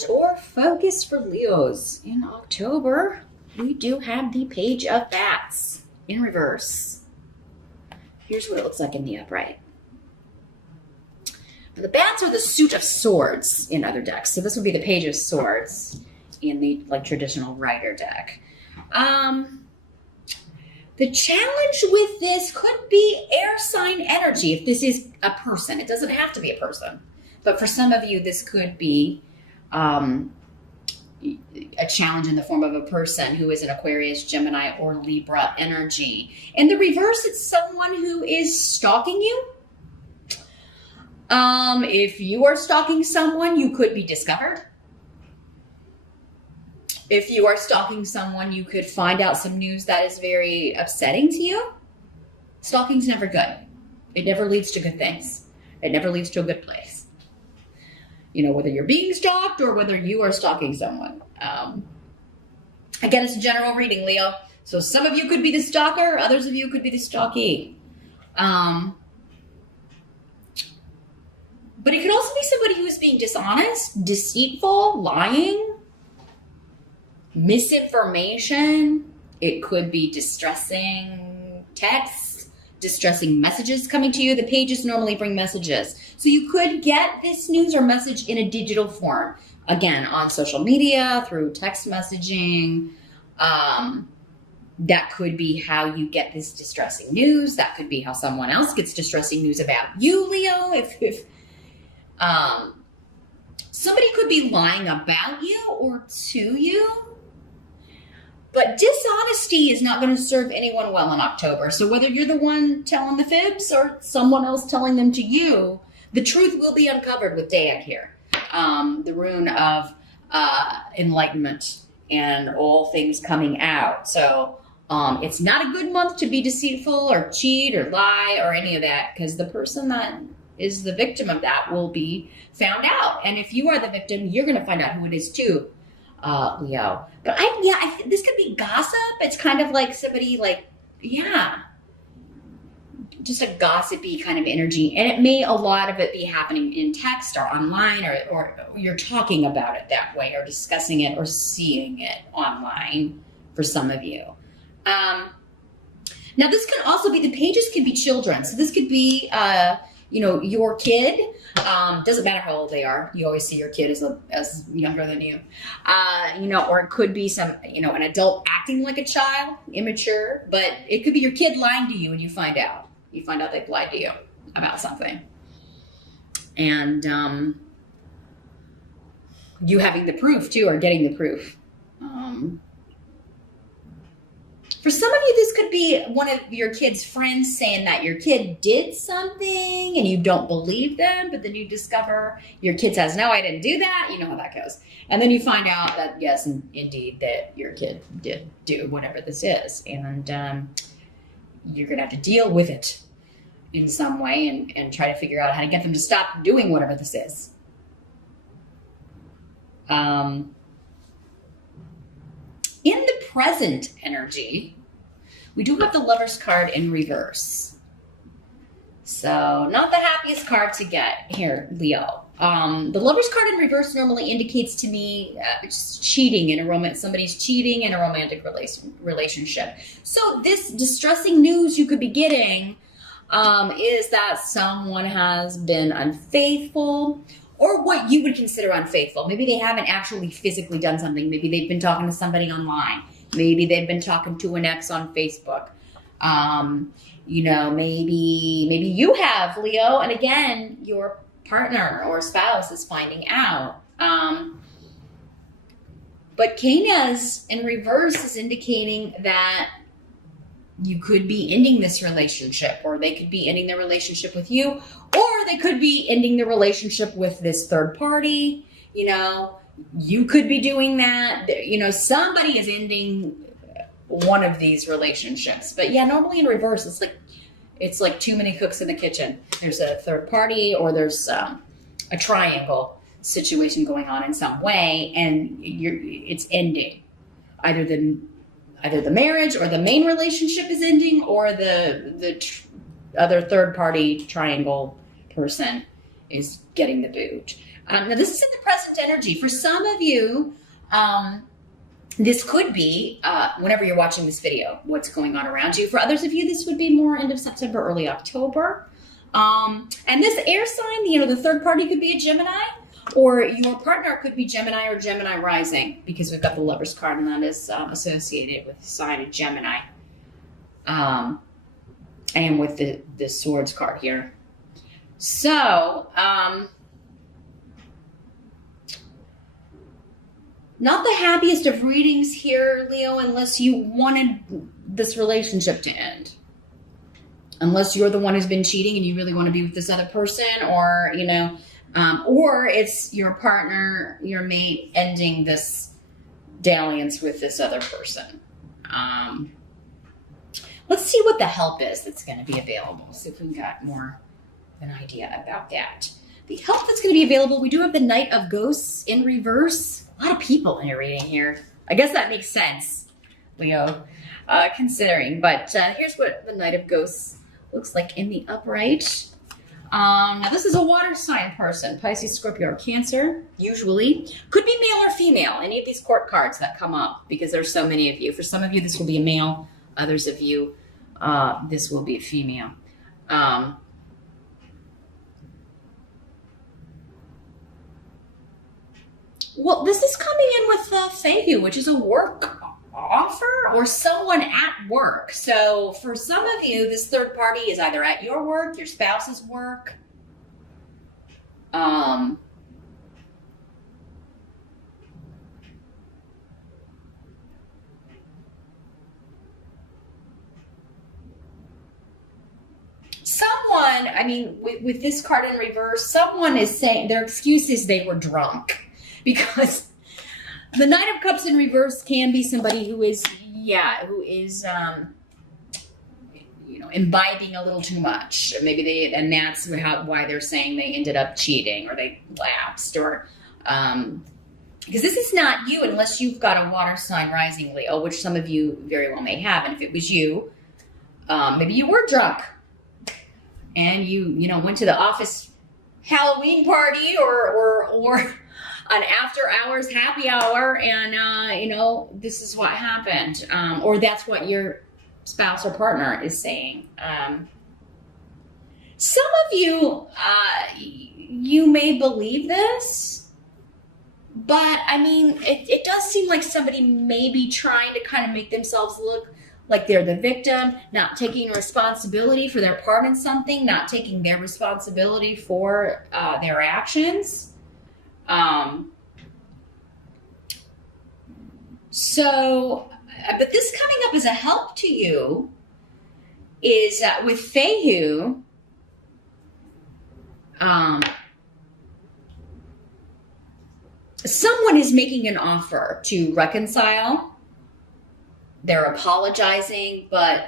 challenge or focus for Leos in October? We do have the Page of Bats in reverse. Here's what it looks like in the upright. The bats are the suit of swords in other decks. So this would be the Page of Swords in the traditional Rider deck. The challenge with this could be air sign energy if this is a person. It doesn't have to be a person. But for some of you, this could be a challenge in the form of a person who is an Aquarius, Gemini, or Libra energy. In the reverse, it's someone who is stalking you. If you are stalking someone, you could be discovered. If you are stalking someone, you could find out some news that is very upsetting to you. Stalking's never good. It never leads to good things. It never leads to a good place. You know, whether you're being stalked or whether you are stalking someone. Again, it's a general reading, Leo. So some of you could be the stalker, others of you could be the stalkee. But it could also be somebody who is being dishonest, deceitful, lying, misinformation. It could be distressing texts, distressing messages coming to you. The pages normally bring messages. So you could get this news or message in a digital form. Again, on social media, through text messaging. That could be how you get this distressing news. That could be how someone else gets distressing news about you, Leo. If somebody could be lying about you or to you. But dishonesty is not going to serve anyone well in October. So whether you're the one telling the fibs or someone else telling them to you, the truth will be uncovered with Dayak here. The rune of enlightenment and all things coming out. So it's not a good month to be deceitful or cheat or lie or any of that, because the person that is the victim of that will be found out. And if you are the victim, you're going to find out who it is too. Leo. But this could be gossip. It's kind of like somebody just a gossipy kind of energy. And it may, a lot of it be happening in text or online, or you're talking about it that way, or discussing it or seeing it online for some of you. Now this can also be, the pages could be children. So this could be, your kid. Doesn't matter how old they are. You always see your kid as younger than you. Or it could be an adult acting like a child, immature, but it could be your kid lying to you and you find out. You find out they've lied to you about something. And you having the proof too, or getting the proof. For some of you, this could be one of your kid's friends saying that your kid did something and you don't believe them, but then you discover your kid says, no, I didn't do that. You know how that goes. And then you find out that, yes, indeed, that your kid did do whatever this is. And you're going to have to deal with it in some way and try to figure out how to get them to stop doing whatever this is. In the present energy, we do have the Lover's card in reverse. So not the happiest card to get here, Leo. The Lover's card in reverse normally indicates to me just cheating in a romance. Somebody's cheating in a romantic relationship. So this distressing news you could be getting is that someone has been unfaithful, or what you would consider unfaithful. Maybe they haven't actually physically done something. Maybe they've been talking to somebody online. Maybe they've been talking to an ex on Facebook. Maybe you have, Leo, and again, your partner or spouse is finding out. But Canas in reverse is indicating that you could be ending this relationship, or they could be ending their relationship with you, or they could be ending the relationship with this third party. You could be doing that. Somebody is ending one of these relationships. But yeah, normally in reverse, it's like too many cooks in the kitchen. There's a third party, or there's a triangle situation going on in some way, and it's ending. Either the marriage or the main relationship is ending, or the other third party triangle person is getting the boot. Now, this is in the present energy. For some of you, this could be whenever you're watching this video, what's going on around you. For others of you, this would be more end of September, early October. And this air sign, the third party could be a Gemini, or your partner could be Gemini or Gemini rising, because we've got the Lovers card, and that is associated with the sign of Gemini. And with the Swords card here. So, not the happiest of readings here, Leo, unless you wanted this relationship to end. Unless you're the one who's been cheating and you really want to be with this other person, or, or it's your partner, your mate, ending this dalliance with this other person. Let's see what the help is that's going to be available. See if we got more of an idea about that. The help that's going to be available, we do have the Knight of Ghosts in reverse. A lot of people in your reading here. I guess that makes sense, Leo, considering. But here's what the Knight of Ghosts looks like in the upright. Now, this is a water sign person, Pisces, Scorpio, or Cancer, usually. Could be male or female, any of these court cards that come up, because there's so many of you. For some of you, this will be a male. Others of you, this will be a female. Well, this is coming in with Fehu, which is a work offer or someone at work. So for some of you, this third party is either at your work, your spouse's work. Someone, with this card in reverse, someone is saying their excuse is they were drunk. Because the Knight of Cups in reverse can be somebody who is imbibing a little too much. Maybe and that's why they're saying they ended up cheating or they lapsed, or because this is not you unless you've got a water sign rising, Leo, which some of you very well may have. And if it was you, maybe you were drunk and you went to the office Halloween party or an after hours happy hour, and this is what happened, or that's what your spouse or partner is saying. Some of you, you may believe this, but it does seem like somebody may be trying to kind of make themselves look like they're the victim, not taking responsibility for their part in something, not taking their responsibility for their actions. But this coming up as a help to you is with Fehu, someone is making an offer to reconcile. They're apologizing, but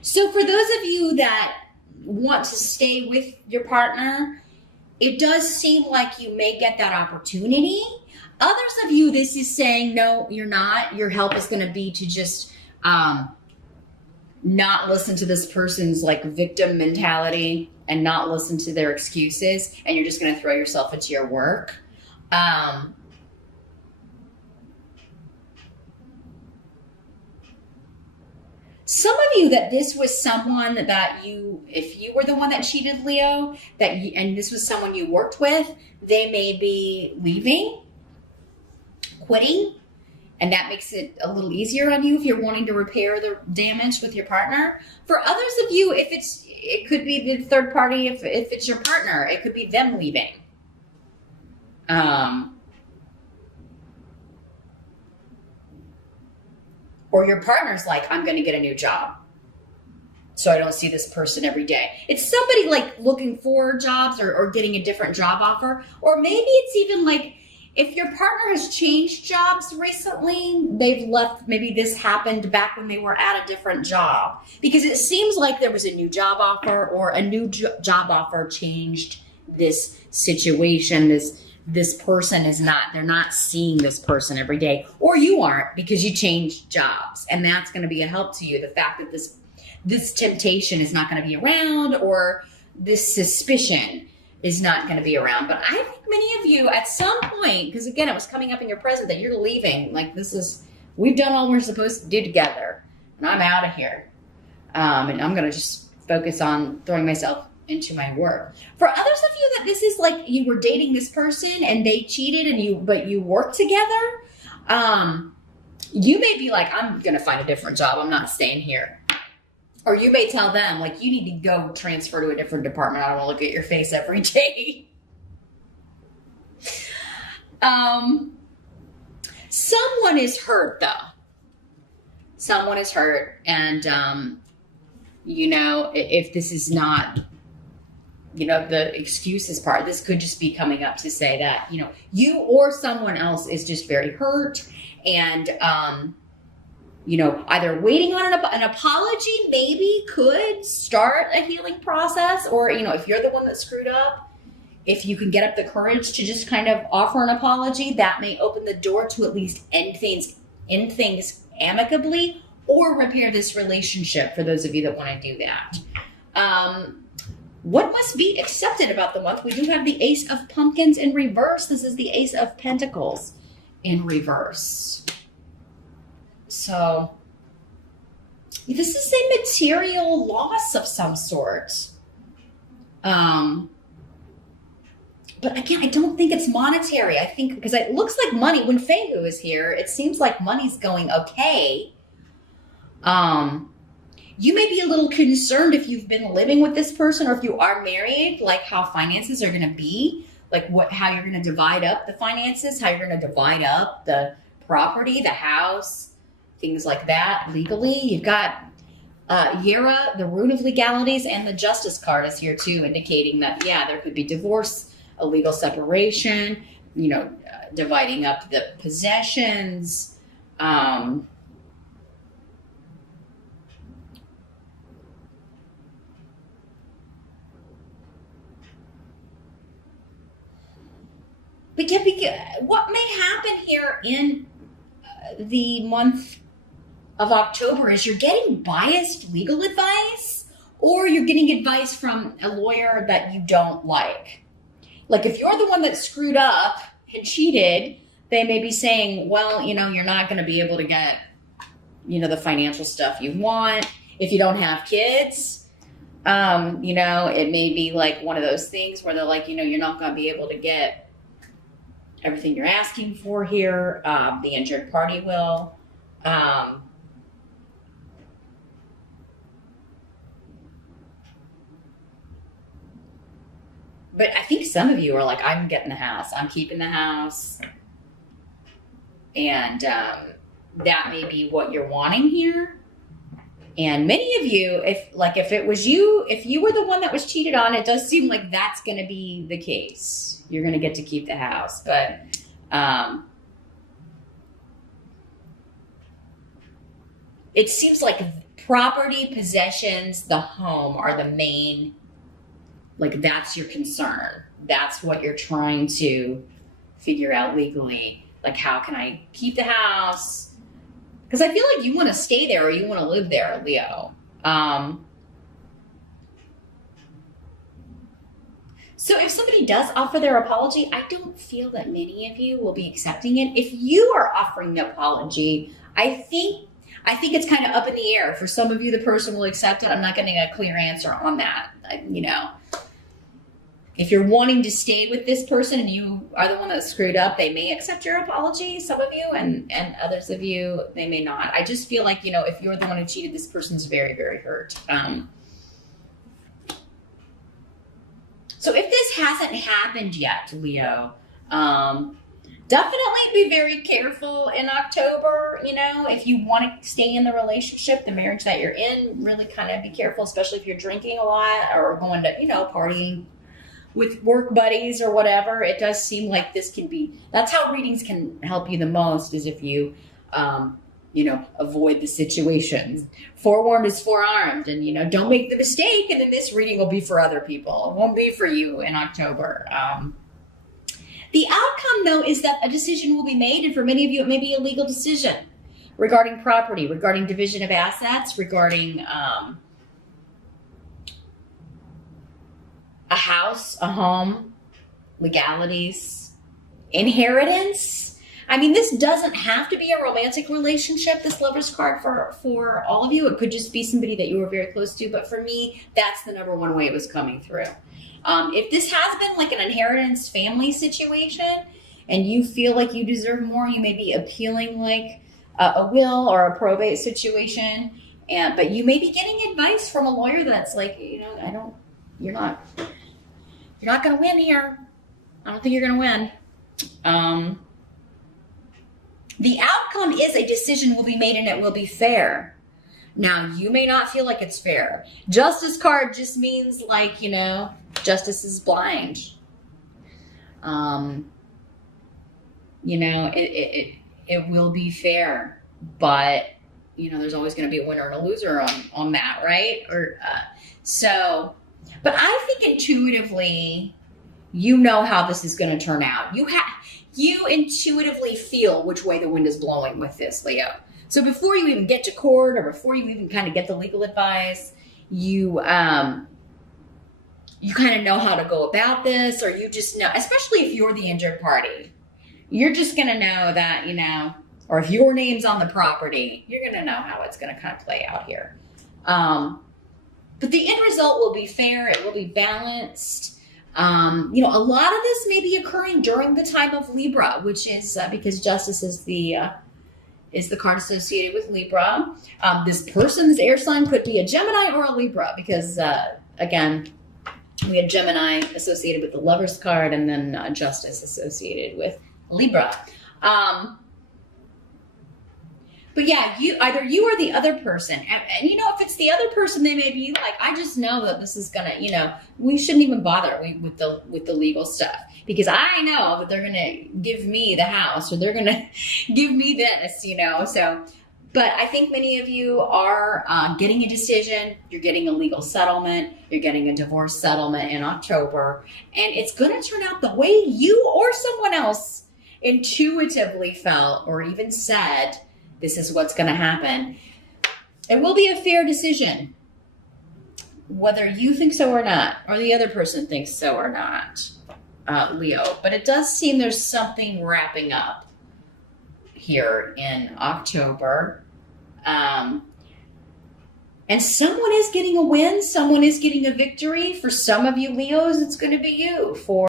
so for those of you that want to stay with your partner, it does seem like you may get that opportunity. Others of you, this is saying, no, you're not. Your help is going to be to just not listen to this person's victim mentality and not listen to their excuses. And you're just going to throw yourself into your work. Some of you that this was someone that if you were the one that cheated, Leo, and this was someone you worked with, they may be leaving, quitting, and that makes it a little easier on you if you're wanting to repair the damage with your partner. For others of you, it could be the third party. If it's your partner, it could be them leaving. Or your partner's like, I'm going to get a new job, so I don't see this person every day. It's somebody looking for jobs or getting a different job offer. Or maybe it's even if your partner has changed jobs recently, they've left, maybe this happened back when they were at a different job. Because it seems like there was a new job offer, or a new job offer changed this situation. This person they're not seeing this person every day. Or you aren't, because you changed jobs. And that's going to be a help to you. The fact that this temptation is not going to be around, or this suspicion. is not going to be around. But I think many of you at some point, because again, it was coming up in your present that you're leaving. Like we've done all we're supposed to do together, and I'm out of here. And I'm going to just focus on throwing myself into my work. For others of you that this is like you were dating this person and they cheated but you worked together, you may be like, I'm going to find a different job. I'm not staying here. Or you may tell them, like, you need to go transfer to a different department. I don't want to look at your face every day. Someone is hurt, though. Someone is hurt. And, if this is not, the excuses part, this could just be coming up to say that, you or someone else is just very hurt. And, either waiting on an apology maybe could start a healing process, or, if you're the one that screwed up, if you can get up the courage to just kind of offer an apology, that may open the door to at least end things amicably or repair this relationship for those of you that want to do that. What must be accepted about the month? We do have the Ace of Pumpkins in reverse. This is the Ace of Pentacles in reverse. So this is a material loss of some sort. But again, I don't think it's monetary. I think because it looks like money, when Fehu is here, it seems like money's going okay. You may be a little concerned if you've been living with this person or if you are married, like how finances are going to be, like how you're going to divide up the finances, how you're going to divide up the property, the house, things like that legally. You've got Yera, the Rune of Legalities, and the Justice card is here too, indicating that, there could be divorce, a legal separation, dividing up the possessions. What may happen here in the month of October is you're getting biased legal advice, or you're getting advice from a lawyer that you don't like. Like if you're the one that screwed up and cheated, they may be saying, well, you're not going to be able to get, the financial stuff you want if you don't have kids. It may be like one of those things where they're like, you're not going to be able to get everything you're asking for here. The injured party will. But I think some of you are like, I'm getting the house. I'm keeping the house. And that may be what you're wanting here. And many of you, if it was you, if you were the one that was cheated on, it does seem like that's going to be the case. You're going to get to keep the house. But it seems like property, possessions, the home are the main, that's your concern. That's what you're trying to figure out legally. Like, how can I keep the house? Because I feel like you want to stay there or you want to live there, Leo. So if somebody does offer their apology, I don't feel that many of you will be accepting it. If you are offering the apology, I think it's kind of up in the air. For some of you, the person will accept it. I'm not getting a clear answer on that. If you're wanting to stay with this person and you are the one that screwed up, they may accept your apology, some of you, and others of you, they may not. I just feel like, if you're the one who cheated, this person's very, very hurt. So if this hasn't happened yet, Leo, definitely be very careful in October. If you want to stay in the relationship, the marriage that you're in, really kind of be careful, especially if you're drinking a lot or going to, partying with work buddies or whatever. It does seem like this can be, that's how readings can help you the most, is if you, avoid the situation. Forewarned is forearmed, and, don't make the mistake. And then this reading will be for other people. It won't be for you in October. The outcome, though, is that a decision will be made. And for many of you, it may be a legal decision regarding property, regarding division of assets, regarding, a house, a home, legalities, inheritance. I mean, this doesn't have to be a romantic relationship, this Lover's card for all of you. It could just be somebody that you were very close to. But for me, that's the number one way it was coming through. If this has been like an inheritance family situation and you feel like you deserve more, you may be appealing like a will or a probate situation. But you may be getting advice from a lawyer that's like, you're not going to win here. I don't think you're going to win. The outcome is a decision will be made and it will be fair. Now, you may not feel like it's fair. Justice card just means like, justice is blind. It will be fair, but there's always going to be a winner and a loser on that, right? But I think intuitively, how this is going to turn out. You intuitively feel which way the wind is blowing with this, Leo. So before you even get to court or before you even kind of get the legal advice, you kind of know how to go about this, or you just know, especially if you're the injured party, you're just going to know that, or if your name's on the property, you're going to know how it's going to kind of play out here. But the end result will be fair. It will be balanced. A lot of this may be occurring during the time of Libra, which is because justice is the card associated with Libra. This person's air sign could be a Gemini or a Libra because, again, we had Gemini associated with the Lover's card and then justice associated with Libra. But yeah, either you or the other person. And if it's the other person, they may be like, I just know that this is going to, we shouldn't even bother with the legal stuff because I know that they're going to give me the house or they're going to give me this, So, but I think many of you are getting a decision. You're getting a legal settlement. You're getting a divorce settlement in October. And it's going to turn out the way you or someone else intuitively felt or even said, this is what's going to happen. It will be a fair decision, whether you think so or not, or the other person thinks so or not, Leo. But it does seem there's something wrapping up here in October. And someone is getting a win. Someone is getting a victory. For some of you Leos, it's going to be you. For